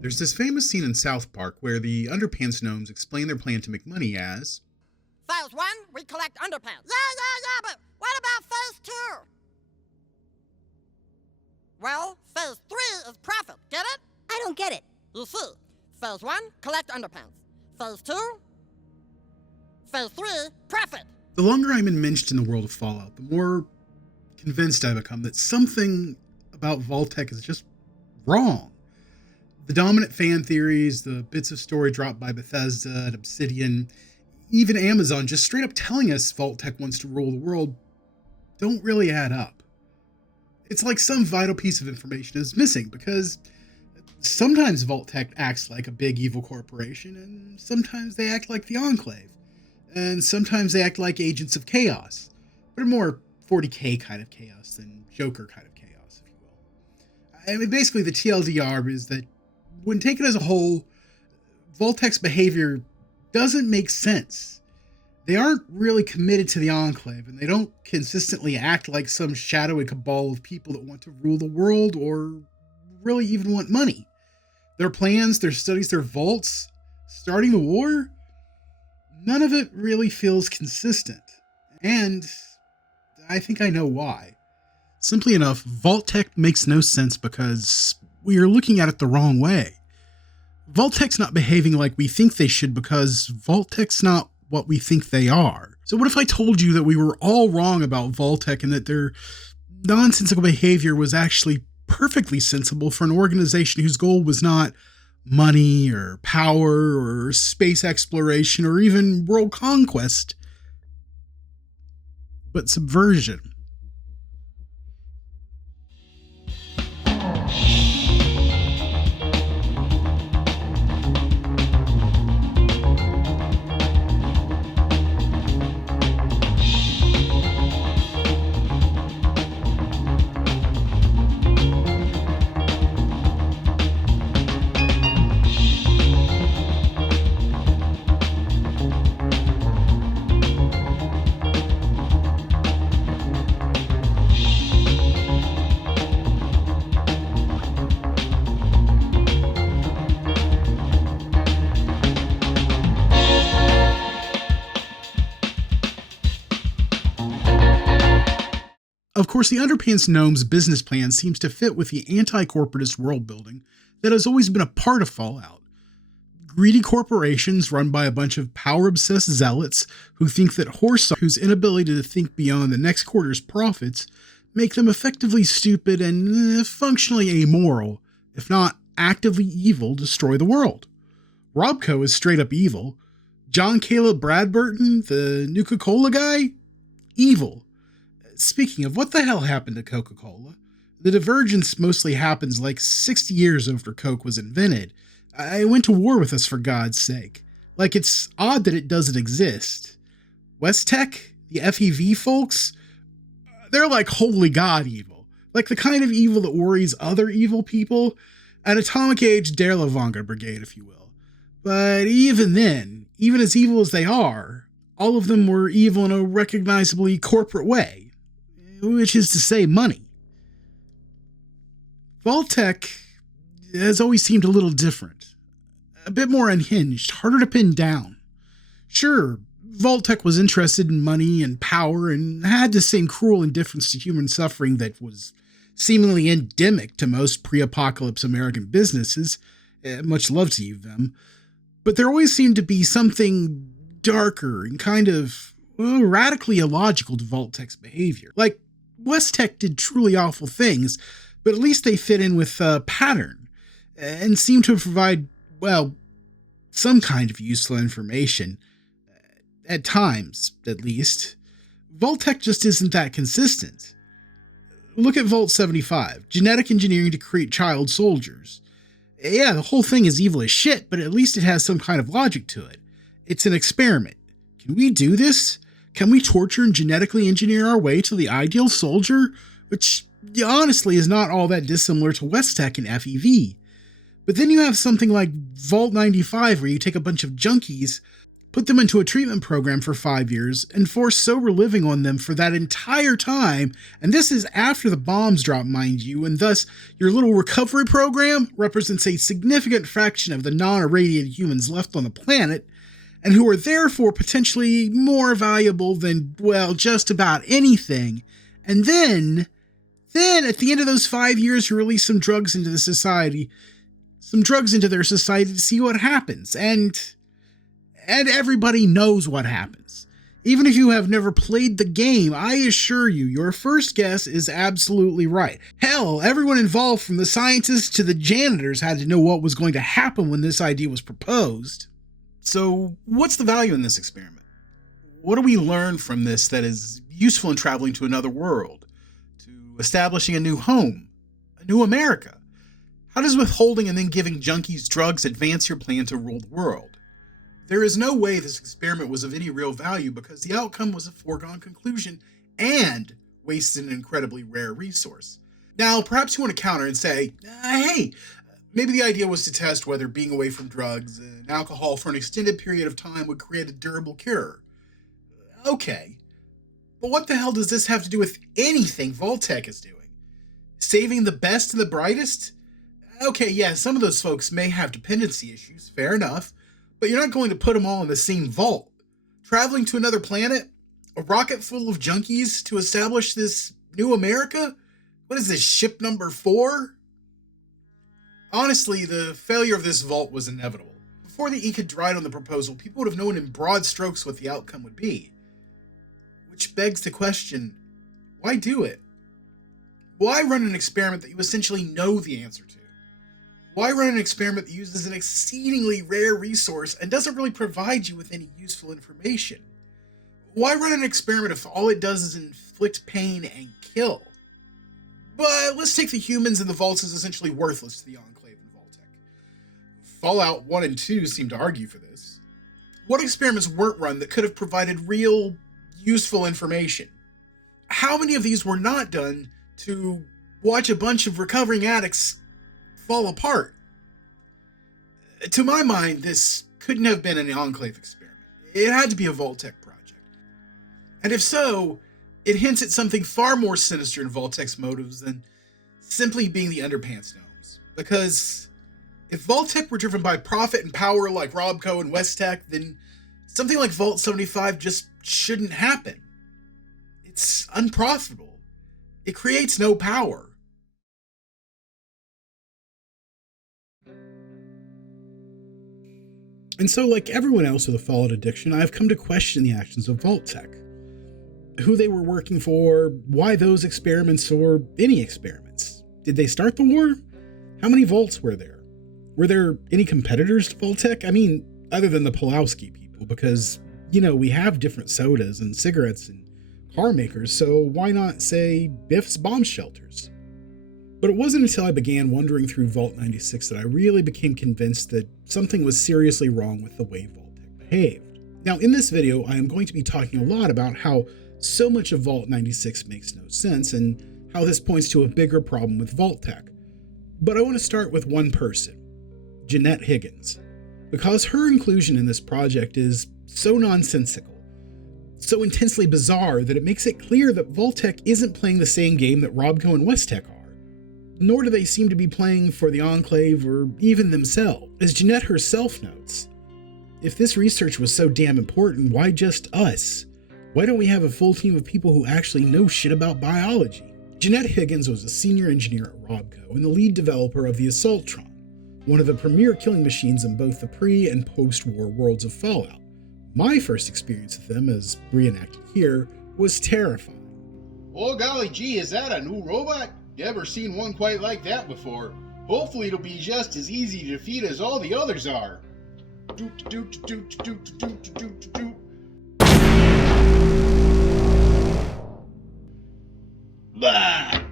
There's this famous scene in South Park where the Underpants Gnomes explain their plan to make money as, Phase 1, we collect underpants. Yeah, but what about phase 2? Well, phase 3 is profit, get it? I don't get it. You see, phase 1, collect underpants. Phase 2, phase 3, profit. the longer I'm enmeshed in the world of Fallout, the more convinced I become that something about Vault-Tec is just wrong. The dominant fan theories, the bits of story dropped by Bethesda and Obsidian, even Amazon just straight up telling us Vault-Tec wants to rule the world, don't really add up. It's like some vital piece of information is missing, because sometimes Vault-Tec acts like a big evil corporation, and sometimes they act like the Enclave, and sometimes they act like agents of chaos, but a more 40k kind of chaos than Joker kind of chaos, if you will. I mean, basically the TLDR is that when taken as a whole, Vault-Tec's behavior doesn't make sense. They aren't really committed to the Enclave, and they don't consistently act like some shadowy cabal of people that want to rule the world or really even want money. Their plans, their studies, their vaults, starting the war, none of it really feels consistent. And I think I know why. Simply enough, Vault-Tec makes no sense because we are looking at it the wrong way. Vault-Tec's not behaving like we think they should because Vault-Tec's not what we think they are. So what if I told you that we were all wrong about Vault-Tec and that their nonsensical behavior was actually perfectly sensible for an organization whose goal was not money or power or space exploration or even world conquest, but subversion? Of course, the Underpants Gnome's business plan seems to fit with the anti-corporatist world building that has always been a part of Fallout. Greedy corporations run by a bunch of power-obsessed zealots who think that whose inability to think beyond the next quarter's profits make them effectively stupid and functionally amoral, if not actively evil, destroy the world. Robco is straight up evil. John Caleb Bradburton, the Nuka-Cola guy? Evil. Speaking of, what the hell happened to Coca-Cola? The divergence mostly happens like 60 years after Coke was invented. I went to war with us, for God's sake. Like, it's odd that it doesn't exist. West-Tec, the FEV folks, they're like holy god evil. Like the kind of evil that worries other evil people. An atomic age Der Levanga brigade, if you will. But even then, even as evil as they are, all of them were evil in a recognizably corporate way. Which is to say, money. Vault-Tec has always seemed a little different. A bit more unhinged, harder to pin down. Sure, Vault-Tec was interested in money and power and had the same cruel indifference to human suffering that was seemingly endemic to most pre-apocalypse American businesses. Much love to you, them. But there always seemed to be something darker and kind of radically illogical to Vault-Tec's behavior. Like, West-Tec did truly awful things, but at least they fit in with a pattern and seem to provide, well, some kind of useful information. At times, at least. Vault-Tec just isn't that consistent. Look at Vault 75, genetic engineering to create child soldiers. Yeah, the whole thing is evil as shit, but at least it has some kind of logic to it. It's an experiment. Can we do this? Can we torture and genetically engineer our way to the ideal soldier? Which, honestly, is not all that dissimilar to West-Tec and FEV. But then you have something like Vault 95, where you take a bunch of junkies, put them into a treatment program for 5 years, and force sober living on them for that entire time. And this is after the bombs drop, mind you, and thus your little recovery program represents a significant fraction of the non-irradiated humans left on the planet, and who are therefore potentially more valuable than, well, just about anything. And then at the end of those 5 years, you release some drugs into their society to see what happens. And everybody knows what happens. Even if you have never played the game, I assure you, your first guess is absolutely right. Hell, everyone involved, from the scientists to the janitors, had to know what was going to happen when this idea was proposed. So, what's the value in this experiment? What do we learn from this that is useful in traveling to another world, to establishing a new home, a new America? How does withholding and then giving junkies drugs advance your plan to rule the world? There is no way this experiment was of any real value because the outcome was a foregone conclusion and wasted an incredibly rare resource. Now, perhaps you want to counter and say, hey, maybe the idea was to test whether being away from drugs and alcohol for an extended period of time would create a durable cure. Okay, but what the hell does this have to do with anything Vault-Tec is doing? Saving the best and the brightest? Okay, yeah, some of those folks may have dependency issues, fair enough, but you're not going to put them all in the same vault. Traveling to another planet? A rocket full of junkies to establish this new America? What is this, ship number 4? Honestly, the failure of this vault was inevitable. Before the ink had dried on the proposal, people would have known in broad strokes what the outcome would be. Which begs the question, why do it? Why run an experiment that you essentially know the answer to? Why run an experiment that uses an exceedingly rare resource and doesn't really provide you with any useful information? Why run an experiment if all it does is inflict pain and kill? But let's take the humans in the vaults as essentially worthless to the Enclave and Vault-Tec. Fallout 1 and 2 seem to argue for this. What experiments weren't run that could have provided real, useful information? How many of these were not done to watch a bunch of recovering addicts fall apart? To my mind, this couldn't have been an Enclave experiment. It had to be a Vault-Tec project. And if so, it hints at something far more sinister in Vault-Tec's motives than simply being the underpants gnomes. Because if Vault-Tec were driven by profit and power like Robco and West-Tec, then something like Vault 75 just shouldn't happen. It's unprofitable. It creates no power. And so, like everyone else with a Fallout addiction, I've come to question the actions of Vault-Tec. Who they were working for, why those experiments, or any experiments. Did they start the war? How many vaults were there? Were there any competitors to Vault-Tec? I mean, other than the Pulowski people, because, you know, we have different sodas and cigarettes and car makers, so why not say Biff's Bomb Shelters? But it wasn't until I began wandering through Vault 96 that I really became convinced that something was seriously wrong with the way Vault-Tec behaved. Now, in this video, I am going to be talking a lot about how so much of Vault 96 makes no sense, and how this points to a bigger problem with Vault-Tec. But I want to start with one person, Jeanette Higgins, because her inclusion in this project is so nonsensical, so intensely bizarre that it makes it clear that Vault-Tec isn't playing the same game that Robco and West-Tec are, nor do they seem to be playing for the Enclave or even themselves. As Jeanette herself notes, if this research was so damn important, why just us? Why don't we have a full team of people who actually know shit about biology? Jeanette Higgins was a senior engineer at Robco and the lead developer of the Assaultron, one of the premier killing machines in both the pre- and post-war worlds of Fallout. My first experience with them, as reenacted here, was terrifying. Oh golly gee, is that a new robot? Never seen one quite like that before. Hopefully it'll be just as easy to defeat as all the others are. Blah!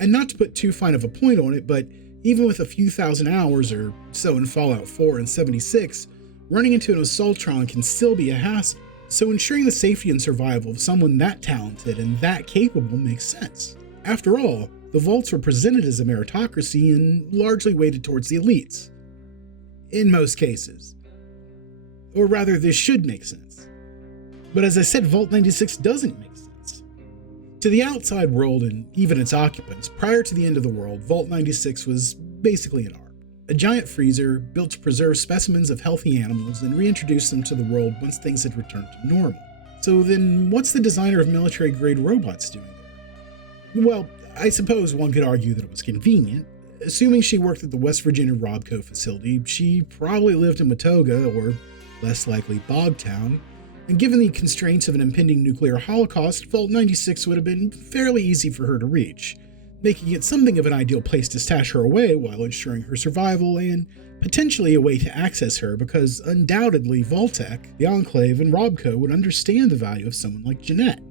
And not to put too fine of a point on it, but even with a few thousand hours or so in Fallout 4 and 76, running into an Assaultron can still be a hassle. So ensuring the safety and survival of someone that talented and that capable makes sense. After all, the Vaults were presented as a meritocracy and largely weighted towards the elites. In most cases. Or rather, this should make sense. But as I said, Vault 96 doesn't make sense. To the outside world and even its occupants, prior to the end of the world, Vault 96 was basically an ark. A giant freezer built to preserve specimens of healthy animals and reintroduce them to the world once things had returned to normal. So then, what's the designer of military-grade robots doing there? Well, I suppose one could argue that it was convenient. Assuming she worked at the West Virginia Robco facility, she probably lived in Watoga, or less likely Bogtown, and given the constraints of an impending nuclear holocaust, Vault 96 would have been fairly easy for her to reach, making it something of an ideal place to stash her away while ensuring her survival and potentially a way to access her because undoubtedly Vault-Tec, the Enclave, and Robco would understand the value of someone like Jeanette.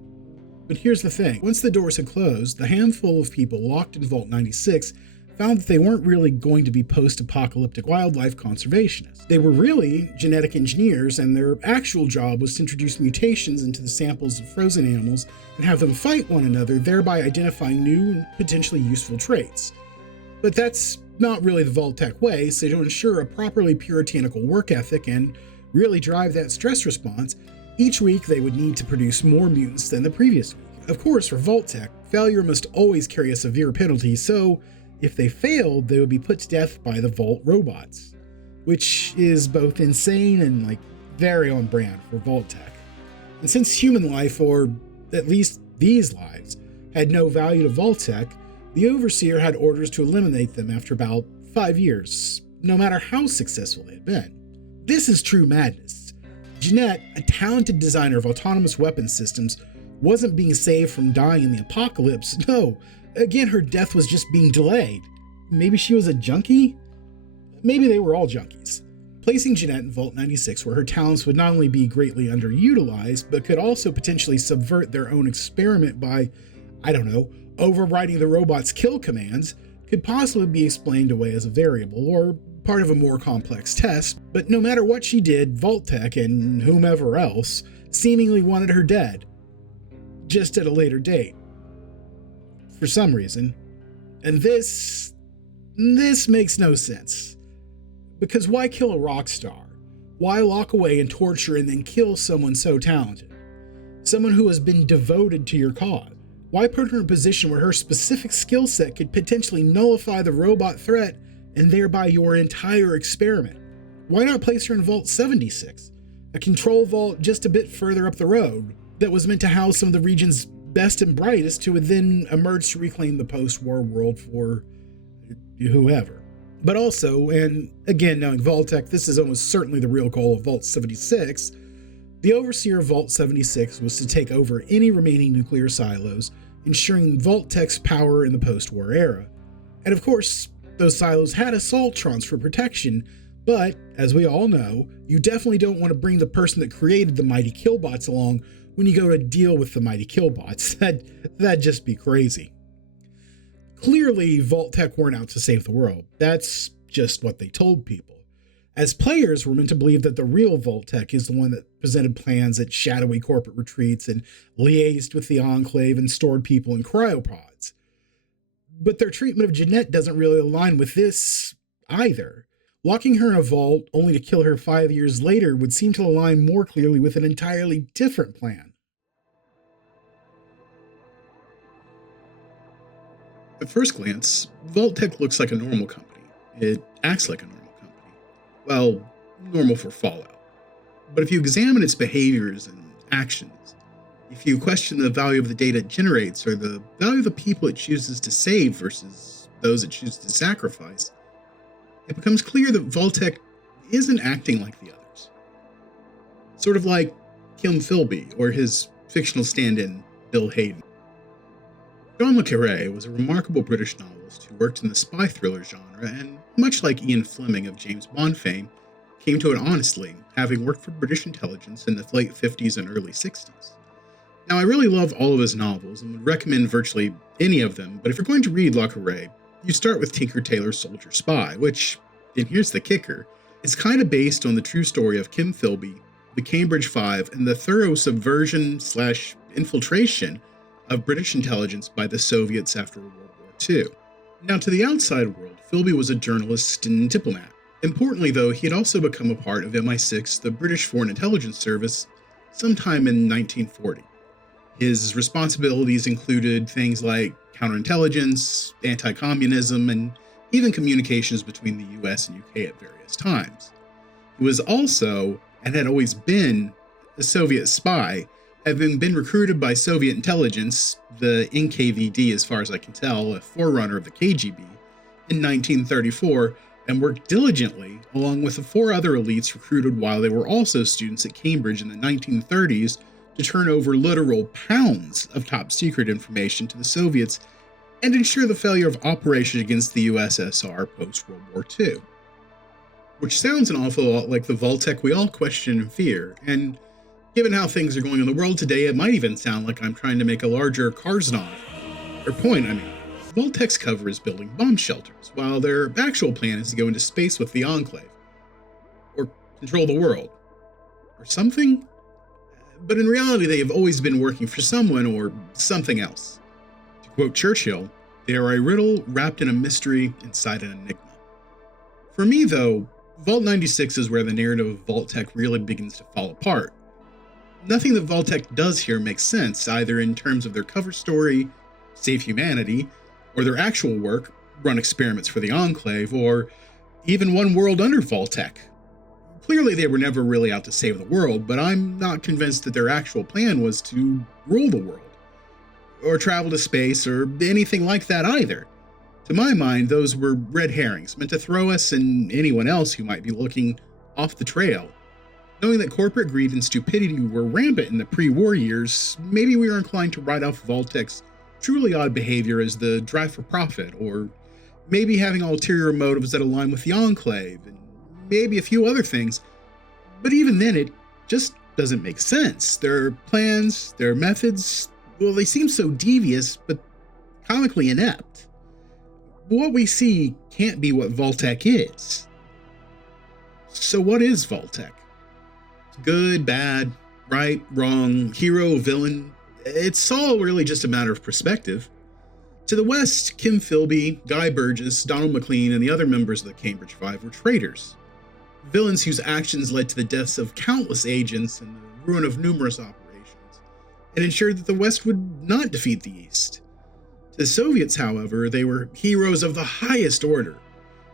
But here's the thing, once the doors had closed, the handful of people locked in Vault 96 found that they weren't really going to be post-apocalyptic wildlife conservationists. They were really genetic engineers, and their actual job was to introduce mutations into the samples of frozen animals and have them fight one another, thereby identifying new and potentially useful traits. But that's not really the Vault-Tec way, so to ensure a properly puritanical work ethic and really drive that stress response, each week they would need to produce more mutants than the previous week. Of course, for Vault-Tec, failure must always carry a severe penalty, so if they failed, they would be put to death by the Vault robots, which is both insane and very on brand for Vault-Tec. And since human life, or at least these lives, had no value to Vault-Tec, the Overseer had orders to eliminate them after about 5 years, no matter how successful they had been. This is true madness. Jeanette, a talented designer of autonomous weapon systems, wasn't being saved from dying in the apocalypse. No, again, her death was just being delayed. Maybe she was a junkie? Maybe they were all junkies. Placing Jeanette in Vault 96, where her talents would not only be greatly underutilized, but could also potentially subvert their own experiment by, overriding the robot's kill commands, could possibly be explained away as a variable, or part of a more complex test. But no matter what she did, Vault-Tec and whomever else seemingly wanted her dead, just at a later date. For some reason. And this makes no sense. Because why kill a rock star? Why lock away and torture and then kill someone so talented? Someone who has been devoted to your cause? Why put her in a position where her specific skill set could potentially nullify the robot threat and thereby your entire experiment? Why not place her in Vault 76, a control vault just a bit further up the road that was meant to house some of the region's best and brightest who would then emerge to reclaim the post-war world for whoever? But also, and again knowing Vault-Tec, this is almost certainly the real goal of Vault 76, the Overseer of Vault 76 was to take over any remaining nuclear silos, ensuring Vault-Tec's power in the post-war era. And of course, those silos had assaultrons for protection, but as we all know, you definitely don't want to bring the person that created the mighty killbots along when you go to deal with the mighty killbots. That'd just be crazy. Clearly, Vault-Tec weren't out to save the world. That's just what they told people. As players, we're meant to believe that the real Vault-Tec is the one that presented plans at shadowy corporate retreats and liaised with the Enclave and stored people in cryopods. But their treatment of Jeanette doesn't really align with this either. Locking her in a vault only to kill her 5 years later would seem to align more clearly with an entirely different plan. At first glance, Vault-Tec looks like a normal company. It acts like a normal company. Well, normal for Fallout. But if you examine its behaviors and actions, if you question the value of the data it generates or the value of the people it chooses to save versus those it chooses to sacrifice, it becomes clear that Vault-Tec isn't acting like the others. Sort of like Kim Philby or his fictional stand-in, Bill Hayden. John le Carré was a remarkable British novelist who worked in the spy thriller genre and, much like Ian Fleming of James Bond fame, came to it honestly, having worked for British intelligence in the late 50s and early 60s. Now, I really love all of his novels and would recommend virtually any of them, but if you're going to read le Carré, you start with Tinker Tailor Soldier Spy, which, and here's the kicker, is kind of based on the true story of Kim Philby, the Cambridge Five, and the thorough subversion/infiltration of British intelligence by the Soviets after World War II. Now, to the outside world, Philby was a journalist and diplomat, Importantly, though, he had also become a part of MI6, the British Foreign Intelligence Service, sometime in 1940. His responsibilities included things like counterintelligence, anti-communism, and even communications between the US and UK at various times. He was also, and had always been, a Soviet spy, having been recruited by Soviet intelligence, the NKVD as far as I can tell, a forerunner of the KGB, in 1934, and worked diligently along with the 4 other elites recruited while they were also students at Cambridge in the 1930s to turn over literal pounds of top secret information to the Soviets and ensure the failure of operations against the USSR post-World War II. Which sounds an awful lot like the Vault-Tec we all question and fear, and given how things are going in the world today, it might even sound like I'm trying to make a larger Karsnov, or point, I mean. Vault-Tec's cover is building bomb shelters, while their actual plan is to go into space with the Enclave. Or control the world. Or something? But in reality, they have always been working for someone or something else. To quote Churchill, they are a riddle wrapped in a mystery inside an enigma. For me, though, Vault 96 is where the narrative of Vault-Tec really begins to fall apart. Nothing that Vault-Tec does here makes sense, either in terms of their cover story, Save Humanity, or their actual work, run experiments for the Enclave, or even one world under Vault-Tec. Clearly they were never really out to save the world, but I'm not convinced that their actual plan was to rule the world, or travel to space, or anything like that either. To my mind, those were red herrings, meant to throw us and anyone else who might be looking off the trail. Knowing that corporate greed and stupidity were rampant in the pre-war years, maybe we are inclined to write off Vault-Tec's truly odd behavior as the drive for profit, or maybe having ulterior motives that align with the Enclave, and maybe a few other things. But even then, it just doesn't make sense. Their plans, their methods, well, they seem so devious, but comically inept. What we see can't be what Vault-Tec is. So what is Vault-Tec? Good, bad, right, wrong, hero, villain? It's all really just a matter of perspective. To the west, Kim Philby, Guy Burgess, Donald McLean, and the other members of the Cambridge Five were traitors. Villains whose actions led to the deaths of countless agents and the ruin of numerous operations, and ensured that the West would not defeat the East. To the Soviets, however, they were heroes of the highest order,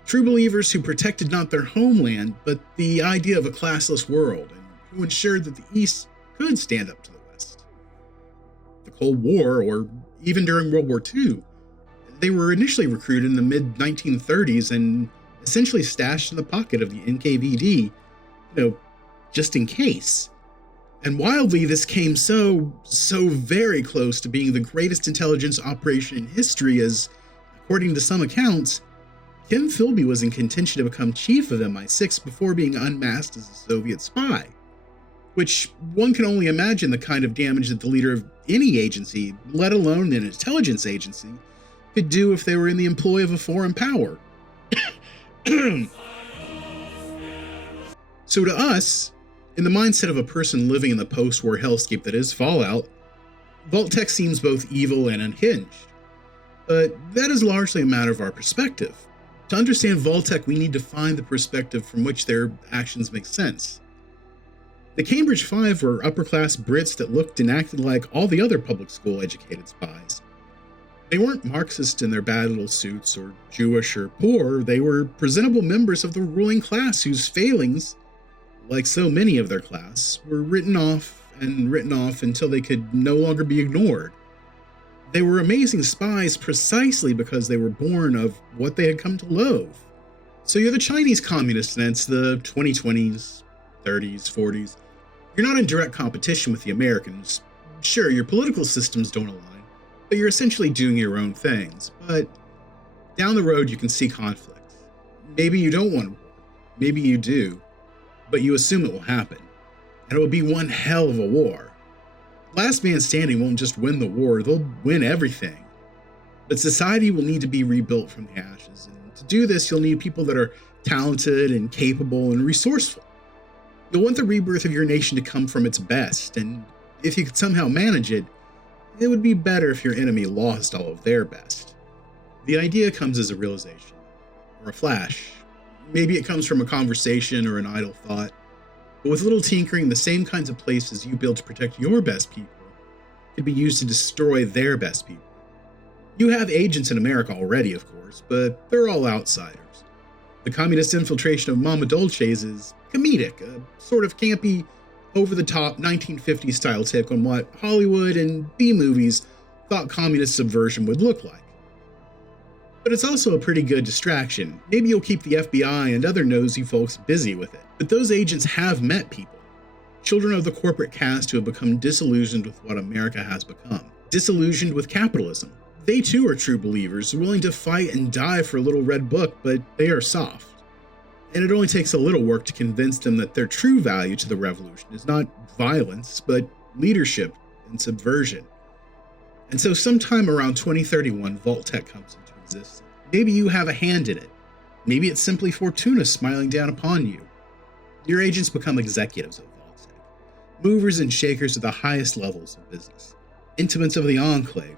true believers who protected not their homeland, but the idea of a classless world, and who ensured that the East could stand up to the West. The Cold War, or even during World War II, they were initially recruited in the mid-1930s and essentially stashed in the pocket of the NKVD, just in case. And wildly, this came so very close to being the greatest intelligence operation in history as, according to some accounts, Kim Philby was in contention to become chief of MI6 before being unmasked as a Soviet spy. Which one can only imagine the kind of damage that the leader of any agency, let alone an intelligence agency, could do if they were in the employ of a foreign power. So to us, in the mindset of a person living in the post-war hellscape that is Fallout, Vault-Tec seems both evil and unhinged. But that is largely a matter of our perspective. To understand Vault-Tec, we need to find the perspective from which their actions make sense. The Cambridge Five were upper-class Brits that looked and acted like all the other public school-educated spies. They weren't Marxist in their bad little suits, or Jewish or poor. They were presentable members of the ruling class whose failings, like so many of their class, were written off until they could no longer be ignored. They were amazing spies precisely because they were born of what they had come to loathe. So you're the Chinese communists, and it's the 2020s, 30s, 40s. You're not in direct competition with the Americans. Sure, your political systems don't align, but you're essentially doing your own things. But down the road, you can see conflicts. Maybe you don't want war. Maybe you do. But you assume it will happen. And it will be one hell of a war. Last man standing won't just win the war, they'll win everything. But society will need to be rebuilt from the ashes. And to do this, you'll need people that are talented and capable and resourceful. You'll want the rebirth of your nation to come from its best, and if you could somehow manage it, it would be better if your enemy lost all of their best. The idea comes as a realization, or a flash, Maybe it comes from a conversation or an idle thought. But with little tinkering, the same kinds of places you build to protect your best people could be used to destroy their best people. You have agents in America already, of course, but they're all outsiders. The communist infiltration of Mama Dolce's is comedic, a sort of campy, over-the-top 1950s style take on what Hollywood and B-movies thought communist subversion would look like. But it's also a pretty good distraction. Maybe you'll keep the FBI and other nosy folks busy with it. But those agents have met people. Children of the corporate caste who have become disillusioned with what America has become. Disillusioned with capitalism. They too are true believers, willing to fight and die for a little red book, but they are soft. And it only takes a little work to convince them that their true value to the revolution is not violence, but leadership and subversion. And so sometime around 2031, Vault-Tec comes into existence. Maybe you have a hand in it. Maybe it's simply Fortuna smiling down upon you. Your agents become executives of Vault-Tec, movers and shakers at the highest levels of business, intimates of the Enclave.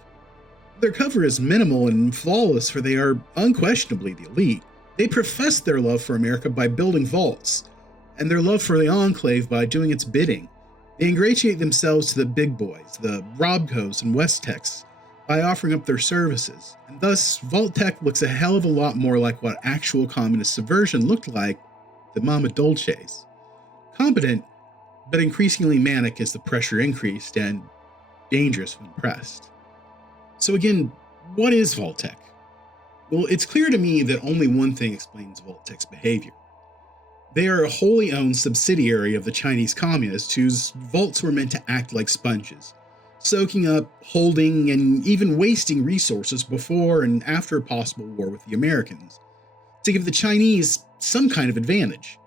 Their cover is minimal and flawless, for they are unquestionably the elite. They profess their love for America by building vaults, and their love for the Enclave by doing its bidding. They ingratiate themselves to the big boys, the Robcos and Westecs, by offering up their services, and thus Vault-Tec looks a hell of a lot more like what actual communist subversion looked like than Mama Dolce's. Competent, but increasingly manic as the pressure increased, and dangerous when pressed. So again, what is Vault-Tec? Well, it's clear to me that only one thing explains Vault-Tec's behavior. They are a wholly owned subsidiary of the Chinese communists whose vaults were meant to act like sponges, soaking up, holding, and even wasting resources before and after a possible war with the Americans, to give the Chinese some kind of advantage.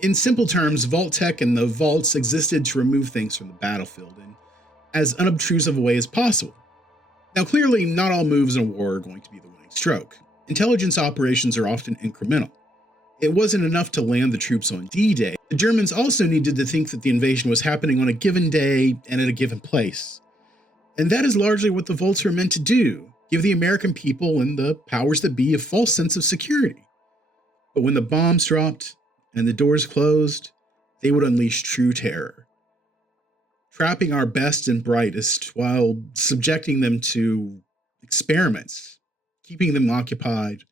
In simple terms, Vault-Tec and the vaults existed to remove things from the battlefield in as unobtrusive a way as possible. Now, clearly, not all moves in a war are going to be the winning stroke. Intelligence operations are often incremental. It wasn't enough to land the troops on D-Day. The Germans also needed to think that the invasion was happening on a given day and at a given place. And that is largely what the vaults were meant to do, give the American people and the powers that be a false sense of security. But when the bombs dropped and the doors closed, they would unleash true terror, trapping our best and brightest while subjecting them to experiments, keeping them occupied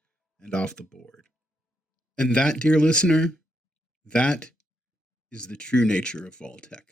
and off the board. And that, dear listener, that is the true nature of Vault-Tec.